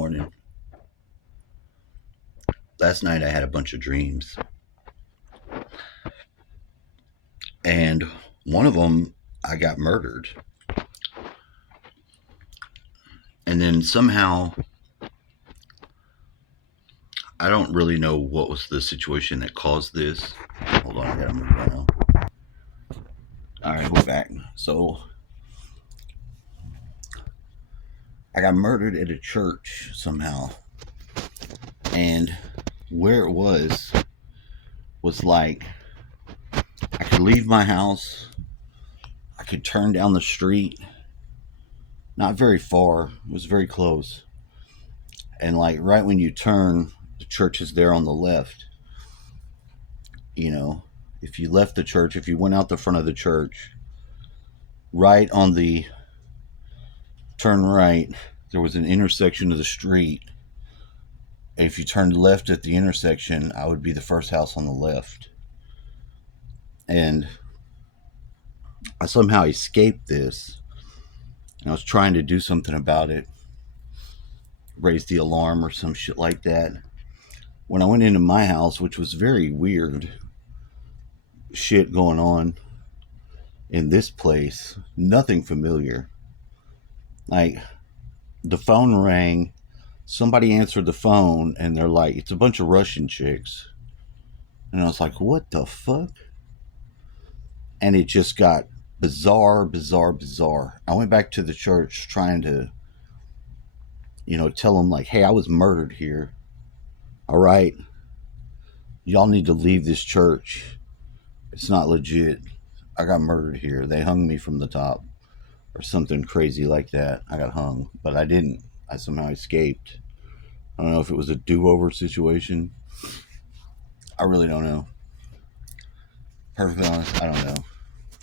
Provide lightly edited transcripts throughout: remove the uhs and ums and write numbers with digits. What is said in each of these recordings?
morning. Last night I had a bunch of dreams, and one of them I got murdered. And then somehow, I don't really know what was the situation that caused this. Hold on, I gotta move around. Alright, we're back. So, I got murdered at a church somehow. And where it was like I could leave my house, I could turn down the street, not very far, it was very close. And like right when you turn, the church is there on the left. You know, if you left the church, if you went out the front of the church, right on the turn right, there was an intersection of the street. And if you turned left at the intersection, I would be the first house on the left. And I somehow escaped this. And I was trying to do something about it, raise the alarm or some shit like that. When I went into my house, which was very weird shit going on in this place, nothing familiar. Like, the phone rang, somebody answered the phone, and they're like, it's a bunch of Russian chicks. And I was like, what the fuck? And it just got bizarre. I went back to the church trying to, tell them, like, hey, I was murdered here. All right. Y'all need to leave this church. It's not legit. I got murdered here. They hung me from the top or something crazy like that. I got hung, but I didn't. I somehow escaped. I don't know if it was a do-over situation. I really don't know. Perfectly honest, I don't know.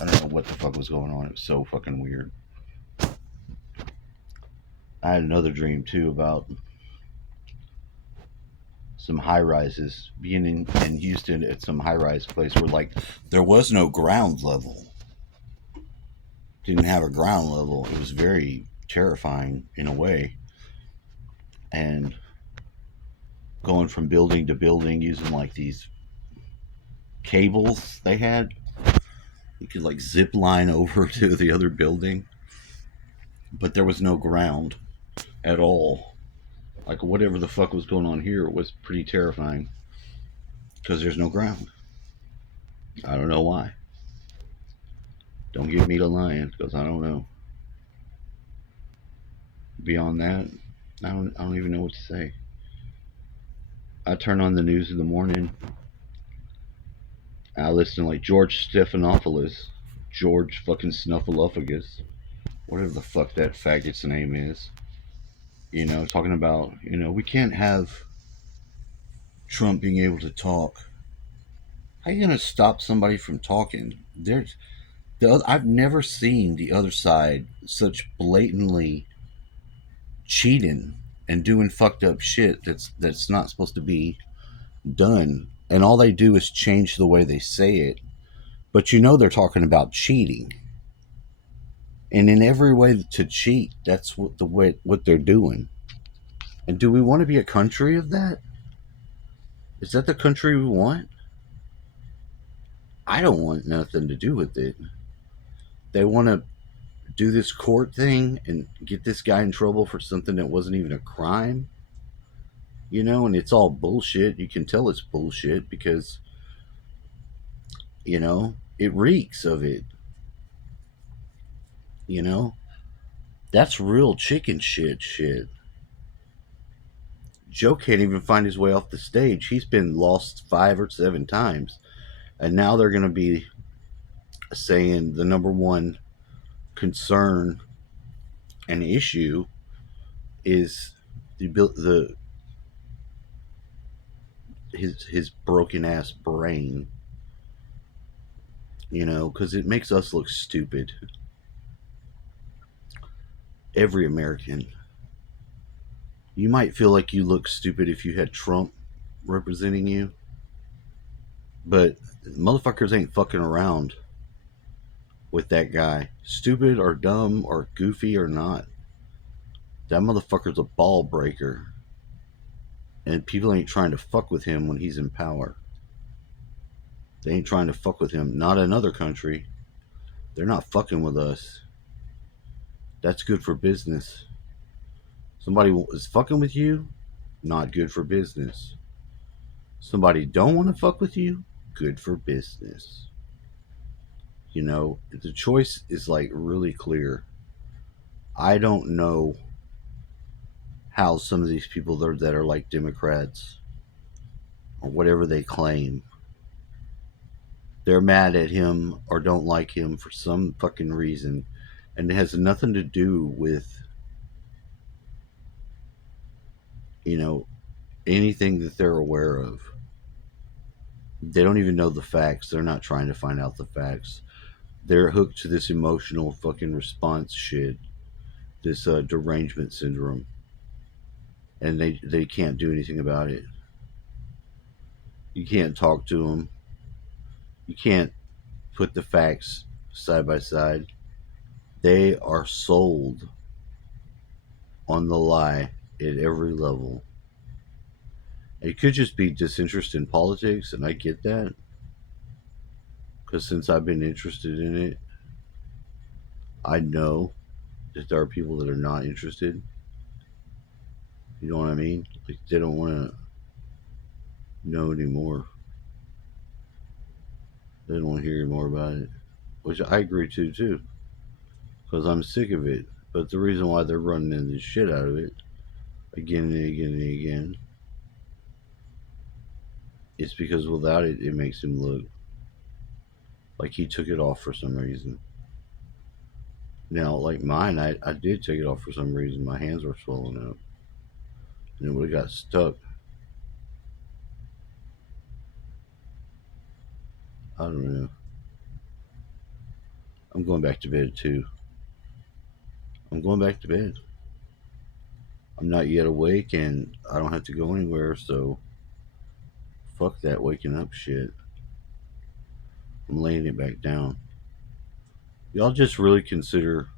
I don't know what the fuck was going on. It was so fucking weird. I had another dream too about some high rises, being in Houston at some high rise place where, like, there was no ground level. Didn't have a ground level. It was very terrifying in a way. And going from building to building using like these cables they had, you could like zip line over to the other building, but there was no ground at all. Like, whatever the fuck was going on here was pretty terrifying because there's no ground. I don't know why. Don't get me to lying because I don't know. Beyond that, I don't even know what to say. I turn on the news in the morning. I listen to like George Stephanopoulos, George fucking Snuffleupagus, whatever the fuck that faggot's name is. Talking about, we can't have Trump being able to talk. How are you gonna stop somebody from talking? I've never seen the other side such blatantly cheating and doing fucked up shit that's not supposed to be done. And all they do is change the way they say it. But they're talking about cheating. And in every way to cheat, that's what they're doing. And do we want to be a country of that? Is that the country we want? I don't want nothing to do with it. They want to do this court thing and get this guy in trouble for something that wasn't even a crime. And it's all bullshit. You can tell it's bullshit because, it reeks of it. That's real chicken shit. Joe can't even find his way off the stage. He's been lost 5 or 7 times. And now they're going to be saying the number one concern and issue is his broken ass brain. Because it makes us look stupid. Every American. You might feel like you look stupid if you had Trump representing you, but motherfuckers ain't fucking around with that guy. Stupid or dumb or goofy or not. That motherfucker's a ball breaker. And people ain't trying to fuck with him when he's in power. They ain't trying to fuck with him. Not another country. They're not fucking with us. That's good for business. Somebody is fucking with you, not good for business. Somebody don't want to fuck with you, good for business. You know, the choice is like really clear. I don't know how some of these people that are like Democrats or whatever they claim, they're mad at him or don't like him for some fucking reason, and it has nothing to do with, you know, anything that they're aware of. They don't even know the facts. They're not trying to find out the facts. They're hooked to this emotional fucking response shit, this derangement syndrome, and they can't do anything about it. You can't talk to them. You can't put the facts side by side. They are sold on the lie at every level. It could just be disinterest in politics, and I get that. Because since I've been interested in it, I know that there are people that are not interested. You know what I mean? Like, they don't want to know anymore. They don't want to hear more about it. Which I agree to, too. Because I'm sick of it. But the reason why they're running in the shit out of it again and again and again is because without it, it makes him look like he took it off for some reason. Now, like mine, I did take it off for some reason. My hands were swollen up. And it would have got stuck. I don't know. I'm going back to bed too. I'm going back to bed. I'm not yet awake and I don't have to go anywhere, so fuck that waking up shit. I'm laying it back down. Y'all just really consider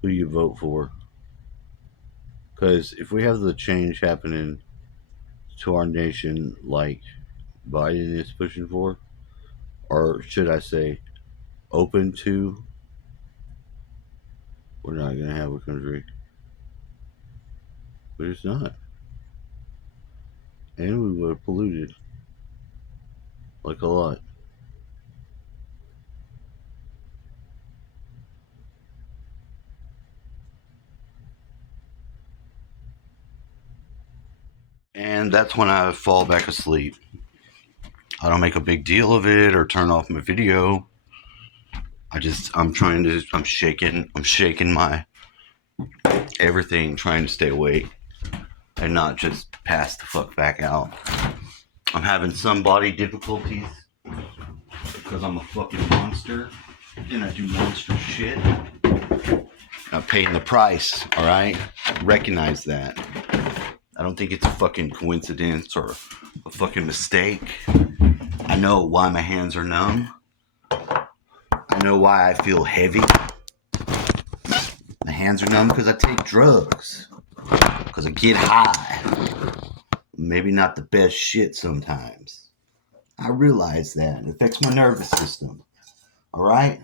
who you vote for. Because if we have the change happening to our nation like Biden is pushing for, or should I say, open to, we're not going to have a country. But it's not. And we would have polluted like a lot. And that's when I fall back asleep. I don't make a big deal of it or turn off my video. I'm shaking my everything, trying to stay awake and not just pass the fuck back out. I'm having some body difficulties because I'm a fucking monster and I do monster shit. I'm paying the price, alright? Recognize that. I don't think it's a fucking coincidence or a fucking mistake. I know why my hands are numb. I know why I feel heavy. My hands are numb because I take drugs. Because I get high. Maybe not the best shit sometimes. I realize that. It affects my nervous system. Alright?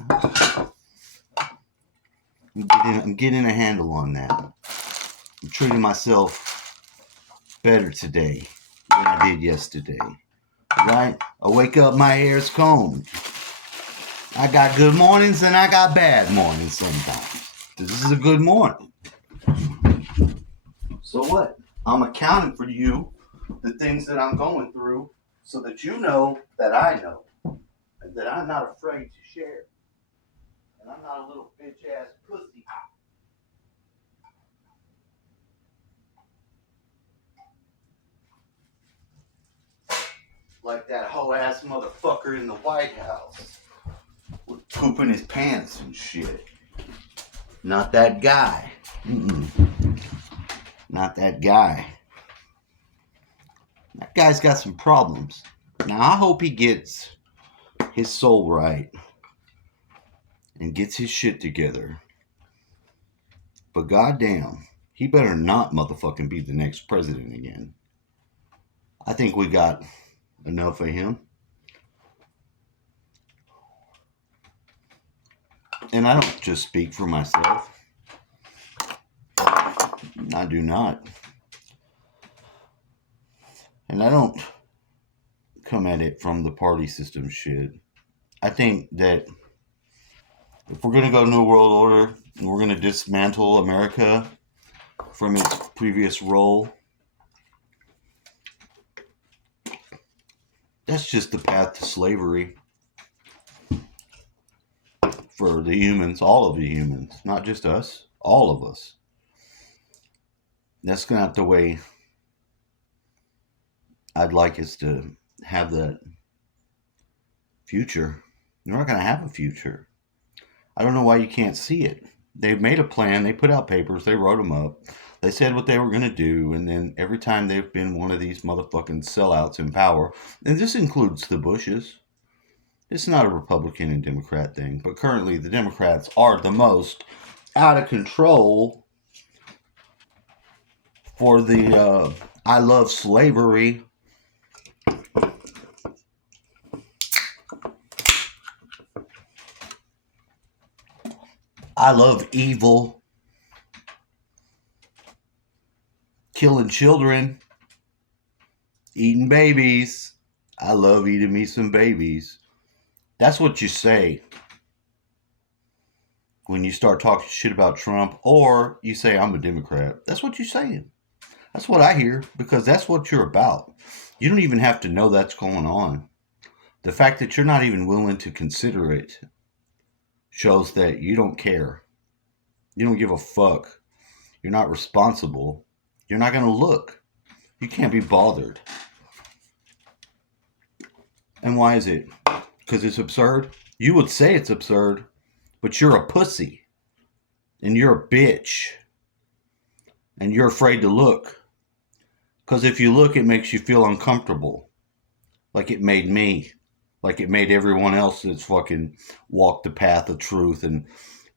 I'm getting a handle on that. I'm treating myself better today than I did yesterday. Right? I wake up, my hair's combed. I got good mornings and I got bad mornings sometimes. This is a good morning. So what? I'm accounting for you, the things that I'm going through, so that you know that I know. And that I'm not afraid to share. And I'm not a little bitch ass pussy. Like that hoe ass motherfucker in the White House. With pooping his pants and shit. Not that guy. Not that guy. That guy's got some problems. Now I hope he gets his soul right and gets his shit together. But goddamn, he better not motherfucking be the next president again. I think we got enough of him. And I don't just speak for myself. I do not. And I don't come at it from the party system shit. I think that if we're going to go New World Order and we're going to dismantle America from its previous role, that's just the path to slavery for the humans, all of the humans, not just us, all of us. That's not the way I'd like us to have that future. We're not going to have a future. I don't know why you can't see it. They've made a plan. They put out papers. They wrote them up. They said what they were going to do. And then every time they've been one of these motherfucking sellouts in power, and this includes the Bushes. It's not a Republican and Democrat thing, but currently the Democrats are the most out of control for the I love slavery. I love evil. Killing children. Eating babies. I love eating me some babies. That's what you say when you start talking shit about Trump, or you say I'm a Democrat. That's what you're saying. That's what I hear, because that's what you're about. You don't even have to know that's going on. The fact that you're not even willing to consider it shows that you don't care. You don't give a fuck. You're not responsible. You're not going to look. You can't be bothered. And why is it? Because it's absurd? You would say it's absurd, but you're a pussy. And you're a bitch. And you're afraid to look. Because if you look, it makes you feel uncomfortable. Like it made me. Like it made everyone else that's fucking walked the path of truth and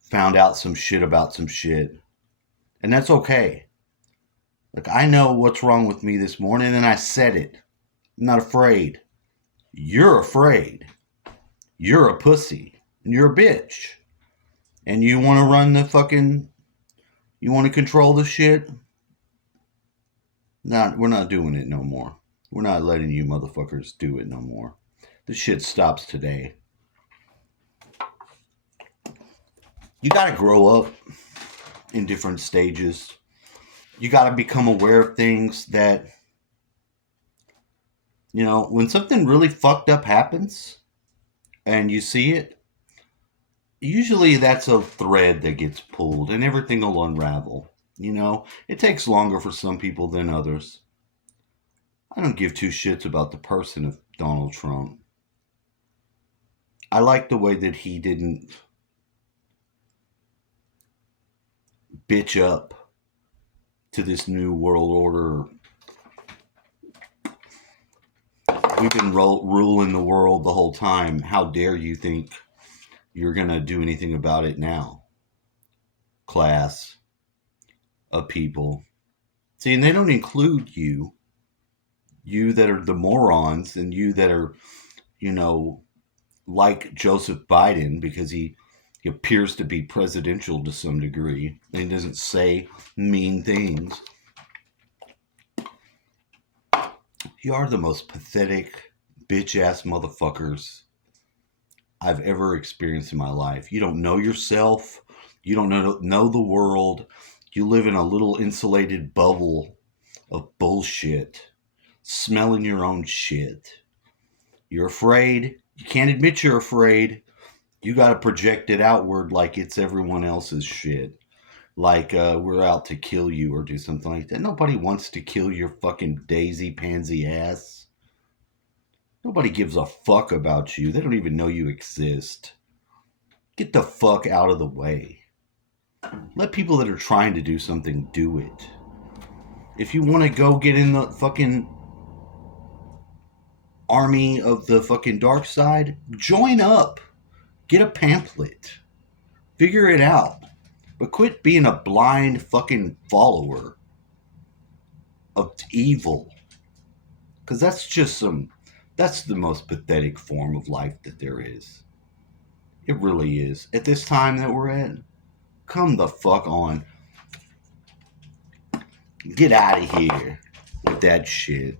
found out some shit about some shit. And that's okay. Like, I know what's wrong with me this morning, and I said it. I'm not afraid. You're afraid. You're a pussy. And you're a bitch. And you want to run the fucking... You want to control the shit? No, we're not doing it no more. We're not letting you motherfuckers do it no more. This shit stops today. You gotta grow up in different stages. You gotta become aware of things that, you know, when something really fucked up happens and you see it, usually that's a thread that gets pulled and everything will unravel. You know, it takes longer for some people than others. I don't give two shits about the person of Donald Trump. I like the way that he didn't bitch up to this new world order. We've been ruling the world the whole time. How dare you think you're going to do anything about it now? Class of people. See, and they don't include you. You that are the morons, and you that are, you know, like Joseph Biden, because he appears to be presidential to some degree, and he doesn't say mean things. You are the most pathetic, bitch-ass motherfuckers I've ever experienced in my life. You don't know yourself. You don't know the world. You live in a little insulated bubble of bullshit, smelling your own shit. You're afraid. You can't admit you're afraid. You got to project it outward like it's everyone else's shit. Like we're out to kill you or do something like that. Nobody wants to kill your fucking daisy pansy ass. Nobody gives a fuck about you. They don't even know you exist. Get the fuck out of the way. Let people that are trying to do something do it. If you want to go get in the fucking army of the fucking dark side, join up. Get a pamphlet. Figure it out. But quit being a blind fucking follower of evil. Because that's the most pathetic form of life that there is. It really is. At this time that we're at, come the fuck on. Get out of here with that shit.